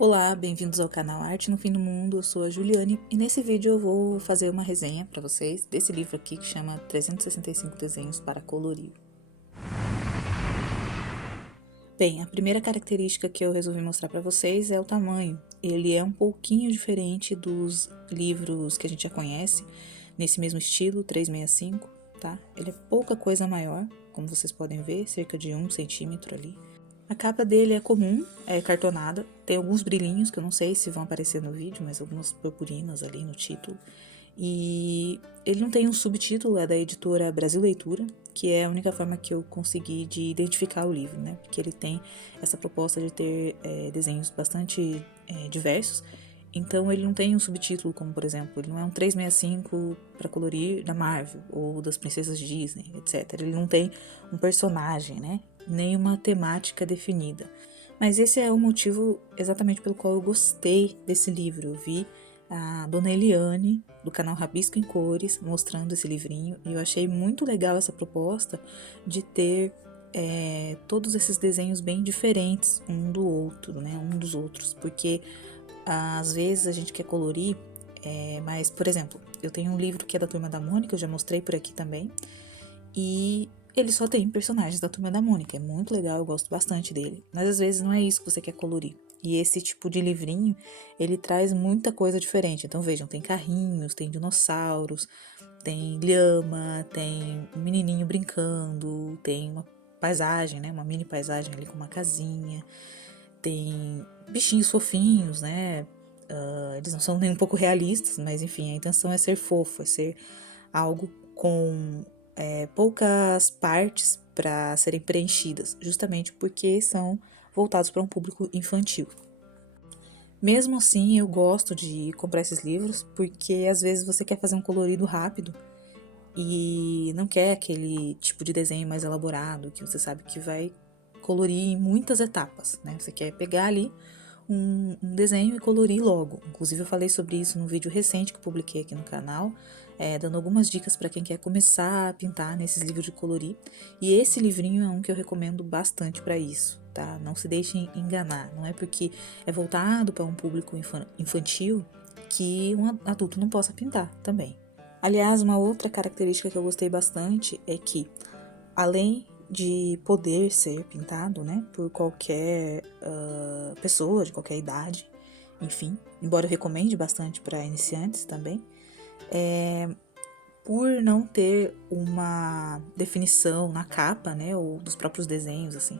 Olá, bem-vindos ao canal Arte no Fim do Mundo, eu sou a Juliane e nesse vídeo eu vou fazer uma resenha para vocês desse livro aqui que chama 365 Desenhos para Colorir. Bem, a primeira característica que eu resolvi mostrar para vocês é o tamanho. Ele é um pouquinho diferente dos livros que a gente já conhece, nesse mesmo estilo, 365, tá? Ele é pouca coisa maior, como vocês podem ver, cerca de 1 centímetro ali. A capa dele é comum, é cartonada, tem alguns brilhinhos que eu não sei se vão aparecer no vídeo, mas algumas purpurinas ali no título. E ele não tem um subtítulo, é da editora Brasil Leitura, que é a única forma que eu consegui de identificar o livro, né? Porque ele tem essa proposta de ter desenhos bastante diversos. Então ele não tem um subtítulo, como por exemplo, ele não é um 365 para colorir da Marvel ou das princesas Disney, etc. Ele não tem um personagem, né? Nem uma temática definida. Mas esse é o motivo exatamente pelo qual eu gostei desse livro. Eu vi a dona Eliane, do canal Rabisco em Cores, mostrando esse livrinho, e eu achei muito legal essa proposta de ter todos esses desenhos bem diferentes um do outro, né? Um dos outros, porque às vezes a gente quer colorir, mas, por exemplo, eu tenho um livro que é da Turma da Mônica, eu já mostrei por aqui também, e ele só tem personagens da Turma da Mônica, é muito legal, eu gosto bastante dele. Mas às vezes não é isso que você quer colorir. E esse tipo de livrinho, ele traz muita coisa diferente. Então vejam, tem carrinhos, tem dinossauros, tem lhama, tem um menininho brincando, tem uma paisagem, né, uma mini paisagem ali com uma casinha, tem bichinhos fofinhos, né, eles não são nem um pouco realistas, mas enfim, a intenção é ser fofo, é ser algo com poucas partes para serem preenchidas, justamente porque são voltados para um público infantil. Mesmo assim, eu gosto de comprar esses livros porque às vezes você quer fazer um colorido rápido e não quer aquele tipo de desenho mais elaborado que você sabe que vai colorir em muitas etapas, né? Você quer pegar ali um desenho e colorir logo. Inclusive eu falei sobre isso num vídeo recente que eu publiquei aqui no canal, dando algumas dicas para quem quer começar a pintar nesses livros de colorir. E esse livrinho é um que eu recomendo bastante para isso, tá? Não se deixem enganar. Não é porque é voltado para um público infantil que um adulto não possa pintar também. Aliás, uma outra característica que eu gostei bastante é que, além de poder ser pintado, né, por qualquer pessoa de qualquer idade, enfim, embora eu recomende bastante para iniciantes também, por não ter uma definição na capa, né, ou dos próprios desenhos, assim,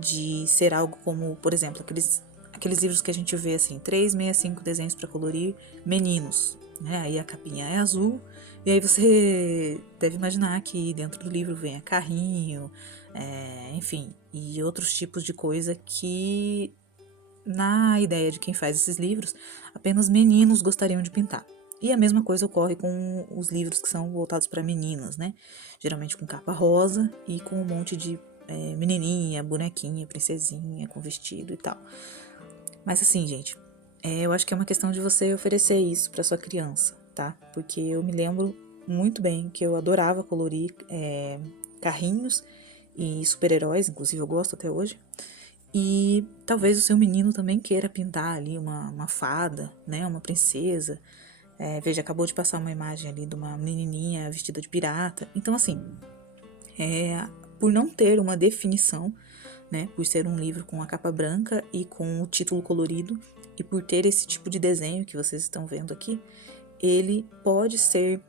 de ser algo como, por exemplo, aqueles livros que a gente vê assim, 365 desenhos para colorir meninos, né? Aí a capinha é azul, e aí você deve imaginar que dentro do livro venha carrinho, enfim, e outros tipos de coisa que, na ideia de quem faz esses livros, apenas meninos gostariam de pintar. E a mesma coisa ocorre com os livros que são voltados para meninas, né? Geralmente com capa rosa e com um monte de menininha, bonequinha, princesinha, com vestido e tal. Mas assim, gente, eu acho que é uma questão de você oferecer isso para sua criança, tá? Porque eu me lembro muito bem que eu adorava colorir carrinhos e super-heróis, inclusive eu gosto até hoje. E talvez o seu menino também queira pintar ali uma fada, né? Uma princesa. Veja, acabou de passar uma imagem ali de uma menininha vestida de pirata. Então, assim, por não ter uma definição, né, por ser um livro com a capa branca e com o título colorido, e por ter esse tipo de desenho que vocês estão vendo aqui, ele pode ser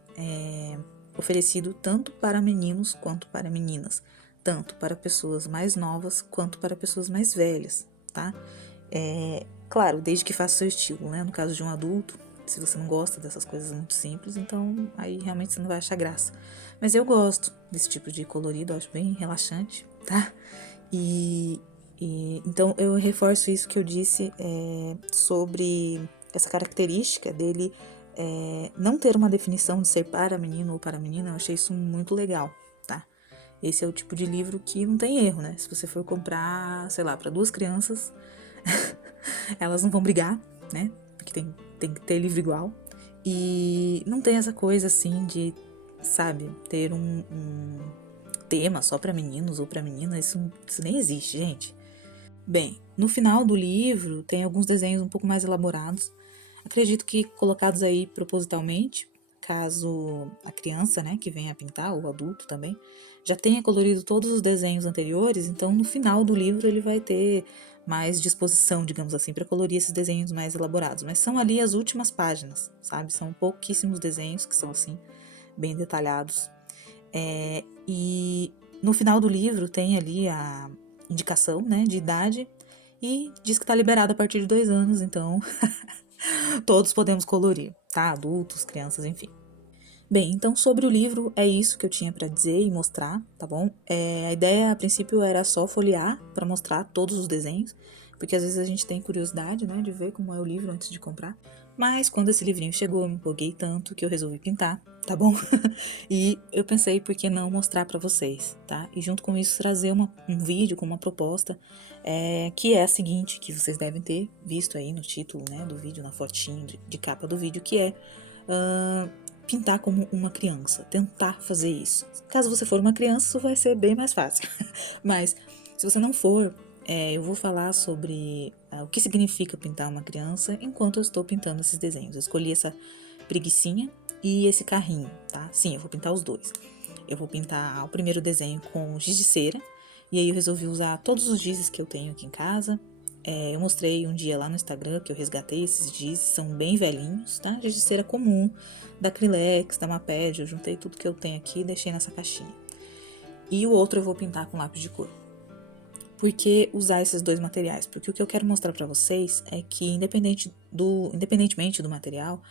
oferecido tanto para meninos quanto para meninas, tanto para pessoas mais novas quanto para pessoas mais velhas, tá? Claro, desde que faça o seu estilo, né? No caso de um adulto, se você não gosta dessas coisas muito simples, então aí realmente você não vai achar graça. Mas eu gosto desse tipo de colorido, eu acho bem relaxante, tá? E, então eu reforço isso que eu disse sobre essa característica dele não ter uma definição de ser para menino ou para menina. Eu achei isso muito legal, tá? Esse é o tipo de livro que não tem erro, né? Se você for comprar, sei lá, para duas crianças, elas não vão brigar, né? Porque tem que ter livro igual. E não tem essa coisa assim de, sabe, ter um tema só para meninos ou para meninas. Isso nem existe, gente. Bem, no final do livro tem alguns desenhos um pouco mais elaborados. Acredito que colocados aí propositalmente, caso a criança, né, que venha a pintar, ou o adulto também, já tenha colorido todos os desenhos anteriores, então no final do livro ele vai ter mais disposição, digamos assim, para colorir esses desenhos mais elaborados. Mas são ali as últimas páginas, sabe? São pouquíssimos desenhos que são assim, bem detalhados. E no final do livro tem ali a indicação, né, de idade e diz que está liberado a partir de 2 anos, então todos podemos colorir, tá? Adultos, crianças, enfim. Bem, então sobre o livro é isso que eu tinha para dizer e mostrar, tá bom? A ideia a princípio era só folhear para mostrar todos os desenhos, porque às vezes a gente tem curiosidade, né, de ver como é o livro antes de comprar. Mas quando esse livrinho chegou, eu me empolguei tanto que eu resolvi pintar, tá bom? E eu pensei, por que não mostrar para vocês, tá? E junto com isso trazer um vídeo com uma proposta, que é a seguinte, que vocês devem ter visto aí no título, né, do vídeo, na fotinho de capa do vídeo, que é pintar como uma criança, tentar fazer isso. Caso você for uma criança, isso vai ser bem mais fácil. Mas se você não for, eu vou falar sobre o que significa pintar uma criança enquanto eu estou pintando esses desenhos. Eu escolhi essa preguicinha e esse carrinho, tá? Sim, eu vou pintar os dois. Eu vou pintar o primeiro desenho com giz de cera, e aí eu resolvi usar todos os gizes que eu tenho aqui em casa. Eu mostrei um dia lá no Instagram que eu resgatei esses gizes, são bem velhinhos, tá? Giz de cera comum, da Acrylex, da Maped, eu juntei tudo que eu tenho aqui e deixei nessa caixinha. E o outro eu vou pintar com lápis de cor. Por que usar esses dois materiais? Porque o que eu quero mostrar para vocês é que, independentemente do material,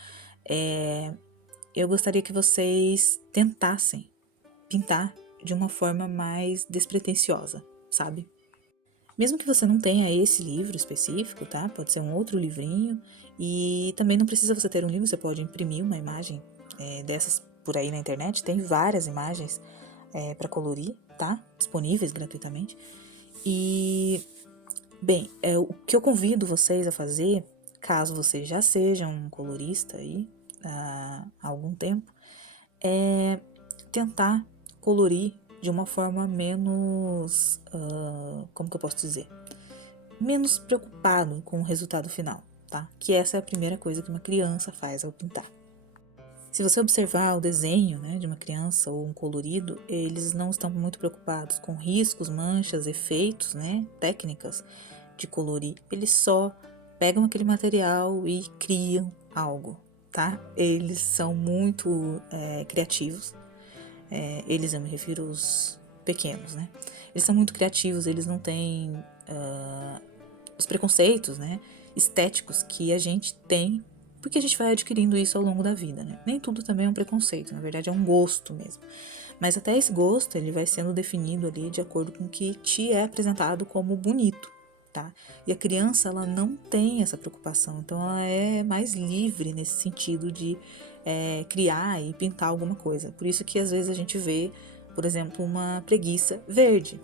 eu gostaria que vocês tentassem pintar de uma forma mais despretensiosa, sabe? Mesmo que você não tenha esse livro específico, tá? Pode ser um outro livrinho. E também não precisa você ter um livro, você pode imprimir uma imagem dessas por aí na internet. Tem várias imagens para colorir, tá? Disponíveis gratuitamente. E, bem, o que eu convido vocês a fazer, caso você já seja um colorista aí há algum tempo, é tentar colorir de uma forma menos, como que eu posso dizer? Menos preocupado com o resultado final, tá? Que essa é a primeira coisa que uma criança faz ao pintar. Se você observar o desenho, né, de uma criança ou um colorido, eles não estão muito preocupados com riscos, manchas, efeitos, né, técnicas de colorir. Eles só pegam aquele material e criam algo, tá? Eles são muito criativos. Eles, eu me refiro aos pequenos, né? Eles são muito criativos, eles não têm os preconceitos, né, estéticos que a gente tem, porque a gente vai adquirindo isso ao longo da vida, né? Nem tudo também é um preconceito, na verdade é um gosto mesmo. Mas até esse gosto, ele vai sendo definido ali de acordo com o que te é apresentado como bonito, tá? E a criança, ela não tem essa preocupação, então ela é mais livre nesse sentido de criar e pintar alguma coisa. Por isso que às vezes a gente vê, por exemplo, uma preguiça verde.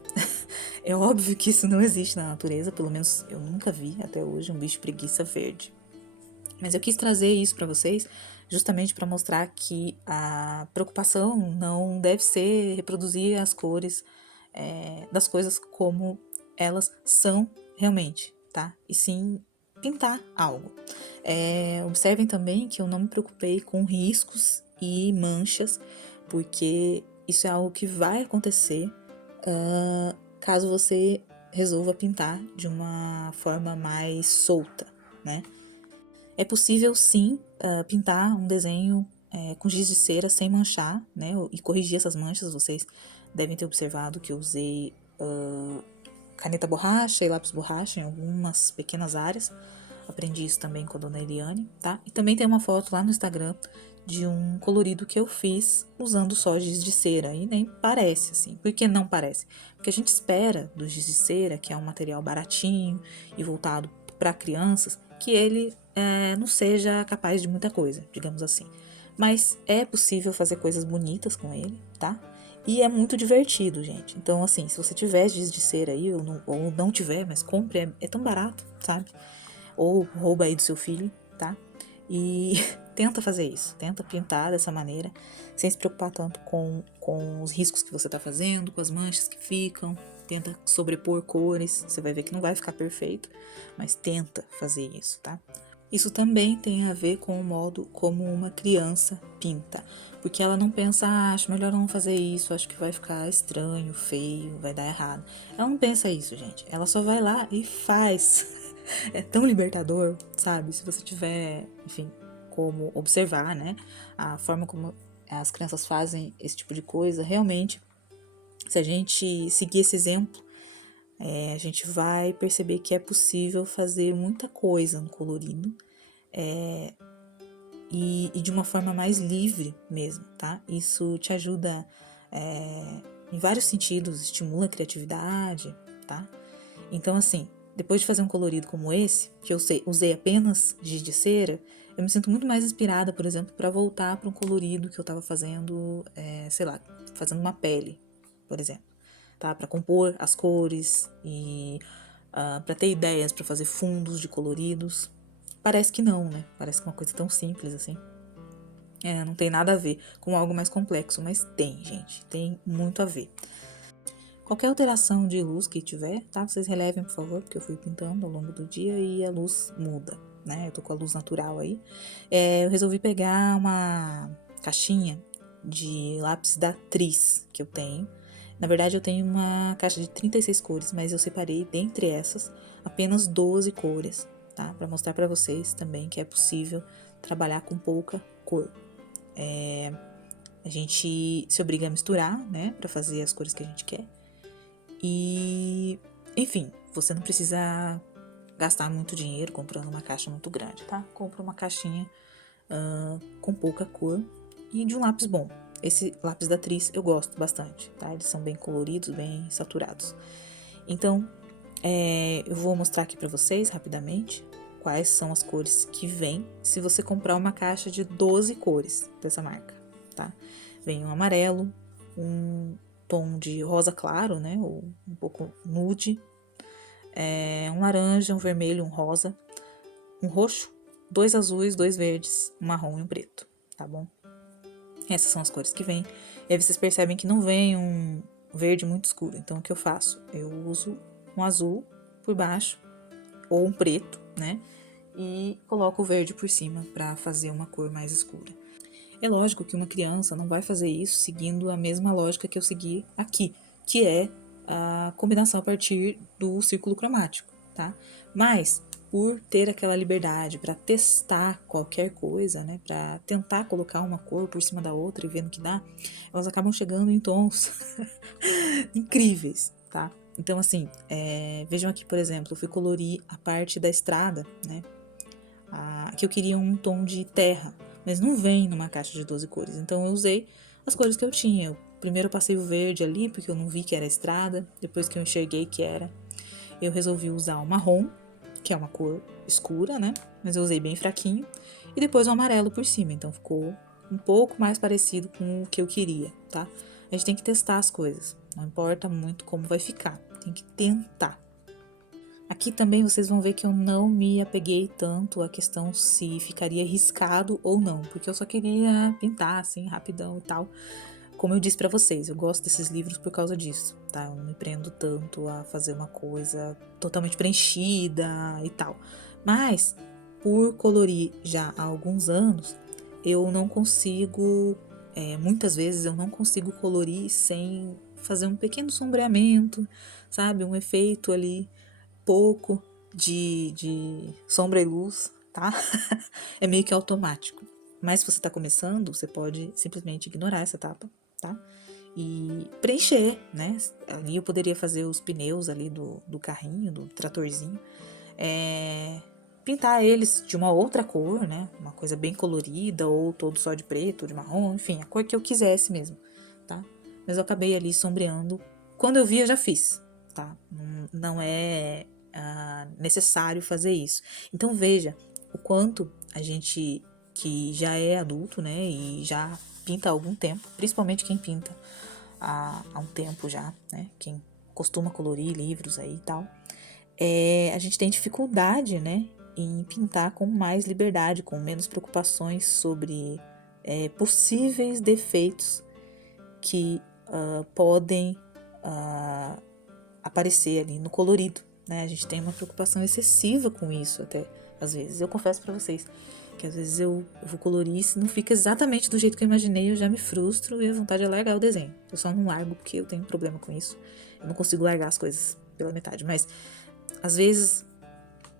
É óbvio que isso não existe na natureza, pelo menos eu nunca vi até hoje um bicho preguiça verde. Mas eu quis trazer isso para vocês justamente para mostrar que a preocupação não deve ser reproduzir as cores das coisas como elas são realmente, tá? E sim pintar algo. Observem também que eu não me preocupei com riscos e manchas, porque isso é algo que vai acontecer caso você resolva pintar de uma forma mais solta, né? É possível sim pintar um desenho com giz de cera sem manchar, né? E corrigir essas manchas. Vocês devem ter observado que eu usei caneta borracha e lápis borracha em algumas pequenas áreas. Aprendi isso também com a dona Eliane, tá? E também tem uma foto lá no Instagram de um colorido que eu fiz usando só giz de cera. E nem parece assim. Por que não parece? Porque a gente espera do giz de cera, que é um material baratinho e voltado para crianças, que ele não seja capaz de muita coisa, digamos assim. Mas é possível fazer coisas bonitas com ele, tá? E é muito divertido, gente. Então, assim, se você tiver giz de cera aí, ou não tiver, mas compre, é tão barato, sabe? Ou rouba aí do seu filho, tá? E tenta fazer isso, tenta pintar dessa maneira, sem se preocupar tanto com os riscos que você tá fazendo, com as manchas que ficam, tenta sobrepor cores, você vai ver que não vai ficar perfeito, mas tenta fazer isso, tá? Isso também tem a ver com o modo como uma criança pinta, porque ela não pensa, acho melhor não fazer isso, acho que vai ficar estranho, feio, vai dar errado. Ela não pensa isso, gente. Ela só vai lá e faz. É tão libertador, sabe? Se você tiver, enfim, como observar, né? A forma como as crianças fazem esse tipo de coisa, realmente, se a gente seguir esse exemplo, a gente vai perceber que é possível fazer muita coisa no colorido e de uma forma mais livre mesmo, tá? Isso te ajuda em vários sentidos, estimula a criatividade, tá? Então, assim, depois de fazer um colorido como esse, que eu usei apenas giz de cera, eu me sinto muito mais inspirada, por exemplo, para voltar para um colorido que eu estava fazendo, sei lá, fazendo uma pele, por exemplo, tá? Para compor as cores e para ter ideias para fazer fundos de coloridos. Parece que não, né? Parece que é uma coisa tão simples assim. Não tem nada a ver com algo mais complexo, mas tem, gente, tem muito a ver. Qualquer alteração de luz que tiver, tá? Vocês relevem, por favor, porque eu fui pintando ao longo do dia e a luz muda, né? Eu tô com a luz natural aí. Eu resolvi pegar uma caixinha de lápis da Tris que eu tenho. Na verdade, eu tenho uma caixa de 36 cores, mas eu separei dentre essas apenas 12 cores, tá? Para mostrar para vocês também que é possível trabalhar com pouca cor. A gente se obriga a misturar, né? Para fazer as cores que a gente quer. E, enfim, você não precisa gastar muito dinheiro comprando uma caixa muito grande, tá? Compra uma caixinha com pouca cor e de um lápis bom. Esse lápis da Tris eu gosto bastante, tá? Eles são bem coloridos, bem saturados. Então, eu vou mostrar aqui pra vocês rapidamente quais são as cores que vem se você comprar uma caixa de 12 cores dessa marca, tá? Vem um amarelo, um tom de rosa claro, né? Ou um pouco nude, um laranja, um vermelho, um rosa, um roxo, 2 azuis, 2 verdes, um marrom e um preto, tá bom? Essas são as cores que vem. E aí vocês percebem que não vem um verde muito escuro. Então o que eu faço? Eu uso um azul por baixo ou um preto, né? E coloco o verde por cima para fazer uma cor mais escura. É lógico que uma criança não vai fazer isso seguindo a mesma lógica que eu segui aqui, que é a combinação a partir do círculo cromático, tá? Mas por ter aquela liberdade para testar qualquer coisa, né, para tentar colocar uma cor por cima da outra e vendo que dá, elas acabam chegando em tons incríveis, tá? Então, assim, vejam aqui, por exemplo, eu fui colorir a parte da estrada, né? Que eu queria um tom de terra, mas não vem numa caixa de 12 cores. Então eu usei as cores que eu tinha. Primeiro eu passei o verde ali, porque eu não vi que era estrada. Depois que eu enxerguei que era, eu resolvi usar o marrom, que é uma cor escura, né? Mas eu usei bem fraquinho. E depois o amarelo por cima. Então ficou um pouco mais parecido com o que eu queria, tá? A gente tem que testar as coisas. Não importa muito como vai ficar. Tem que tentar. Aqui também vocês vão ver que eu não me apeguei tanto à questão se ficaria riscado ou não, porque eu só queria pintar assim, rapidão e tal. Como eu disse pra vocês, eu gosto desses livros por causa disso, tá? Eu não me prendo tanto a fazer uma coisa totalmente preenchida e tal. Mas, por colorir já há alguns anos, eu não consigo, muitas vezes eu não consigo colorir sem fazer um pequeno sombreamento, sabe? Um efeito ali pouco de sombra e luz, tá? É meio que automático. Mas se você está começando, você pode simplesmente ignorar essa etapa, tá? E preencher, né? Ali eu poderia fazer os pneus ali do carrinho, do tratorzinho. Pintar eles de uma outra cor, né? Uma coisa bem colorida, ou todo só de preto, de marrom, enfim, a cor que eu quisesse mesmo, tá? Mas eu acabei ali sombreando. Quando eu vi, eu já fiz, tá? Não é necessário fazer isso. Então veja o quanto a gente que já é adulto, né, e já pinta há algum tempo, principalmente quem pinta há um tempo já, né, quem costuma colorir livros aí e tal, a gente tem dificuldade, né, em pintar com mais liberdade, com menos preocupações sobre possíveis defeitos que podem aparecer ali no colorido, né? A gente tem uma preocupação excessiva com isso até, às vezes. Eu confesso pra vocês que às vezes eu vou colorir e se não fica exatamente do jeito que eu imaginei, eu já me frustro e a vontade é largar o desenho. Eu só não largo porque eu tenho problema com isso. Eu não consigo largar as coisas pela metade, mas às vezes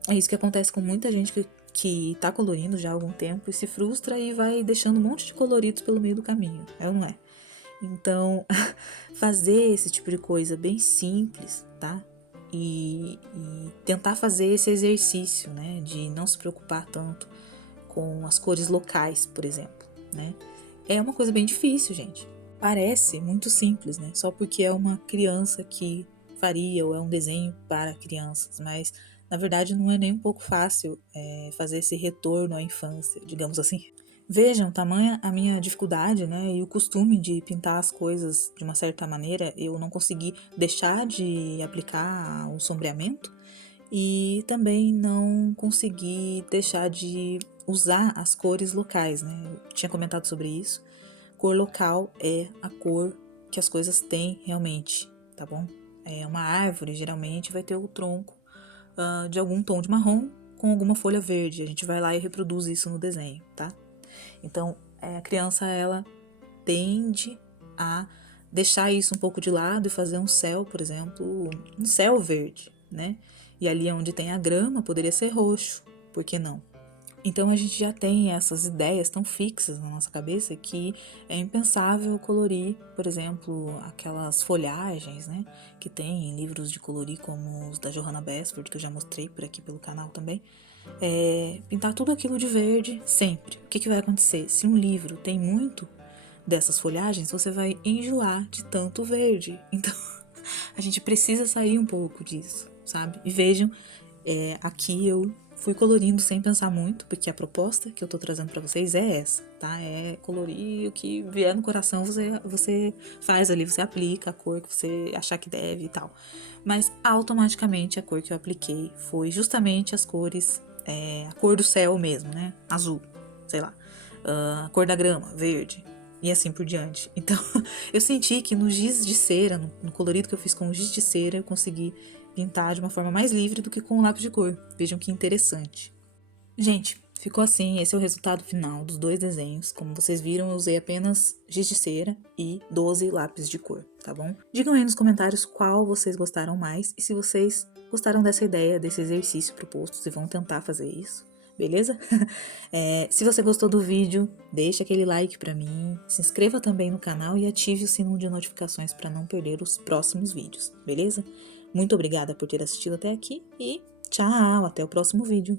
é isso que acontece com muita gente que tá colorindo já há algum tempo e se frustra e vai deixando um monte de coloridos pelo meio do caminho. É ou não é? Então, fazer esse tipo de coisa bem simples, tá? E tentar fazer esse exercício, né? De não se preocupar tanto com as cores locais, por exemplo, né? É uma coisa bem difícil, gente. Parece muito simples, né? Só porque é uma criança que faria ou é um desenho para crianças, mas na verdade não é nem um pouco fácil fazer esse retorno à infância, digamos assim. Vejam, tamanha a minha dificuldade, né, e o costume de pintar as coisas de uma certa maneira, eu não consegui deixar de aplicar o sombreamento e também não consegui deixar de usar as cores locais, né? Eu tinha comentado sobre isso. Cor local é a cor que as coisas têm realmente, tá bom? É uma árvore, geralmente vai ter o tronco de algum tom de marrom com alguma folha verde. A gente vai lá e reproduz isso no desenho, tá? Então, a criança, ela tende a deixar isso um pouco de lado e fazer um céu, por exemplo, um céu verde, né? E ali onde tem a grama poderia ser roxo, por que não? Então a gente já tem essas ideias tão fixas na nossa cabeça que é impensável colorir, por exemplo, aquelas folhagens, né, que tem em livros de colorir como os da Johanna Basford, que eu já mostrei por aqui pelo canal também. Pintar tudo aquilo de verde sempre. O que vai acontecer? Se um livro tem muito dessas folhagens, você vai enjoar de tanto verde. Então a gente precisa sair um pouco disso, sabe? E vejam, aqui eu fui colorindo sem pensar muito, porque a proposta que eu tô trazendo pra vocês é essa, tá? É colorir o que vier no coração, você faz ali, você aplica a cor que você achar que deve e tal. Mas automaticamente a cor que eu apliquei foi justamente as cores, a cor do céu mesmo, né? Azul, sei lá. A cor da grama, verde. E assim por diante. Então, eu senti que no giz de cera, no colorido que eu fiz com o giz de cera, eu consegui pintar de uma forma mais livre do que com o lápis de cor. Vejam que interessante. Gente, ficou assim, esse é o resultado final dos dois desenhos. Como vocês viram, eu usei apenas giz de cera e 12 lápis de cor, tá bom? Digam aí nos comentários qual vocês gostaram mais e se vocês gostaram dessa ideia, desse exercício proposto, se vão tentar fazer isso. Beleza? Se você gostou do vídeo, deixa aquele like pra mim, se inscreva também no canal e ative o sininho de notificações para não perder os próximos vídeos, beleza? Muito obrigada por ter assistido até aqui e tchau, até o próximo vídeo.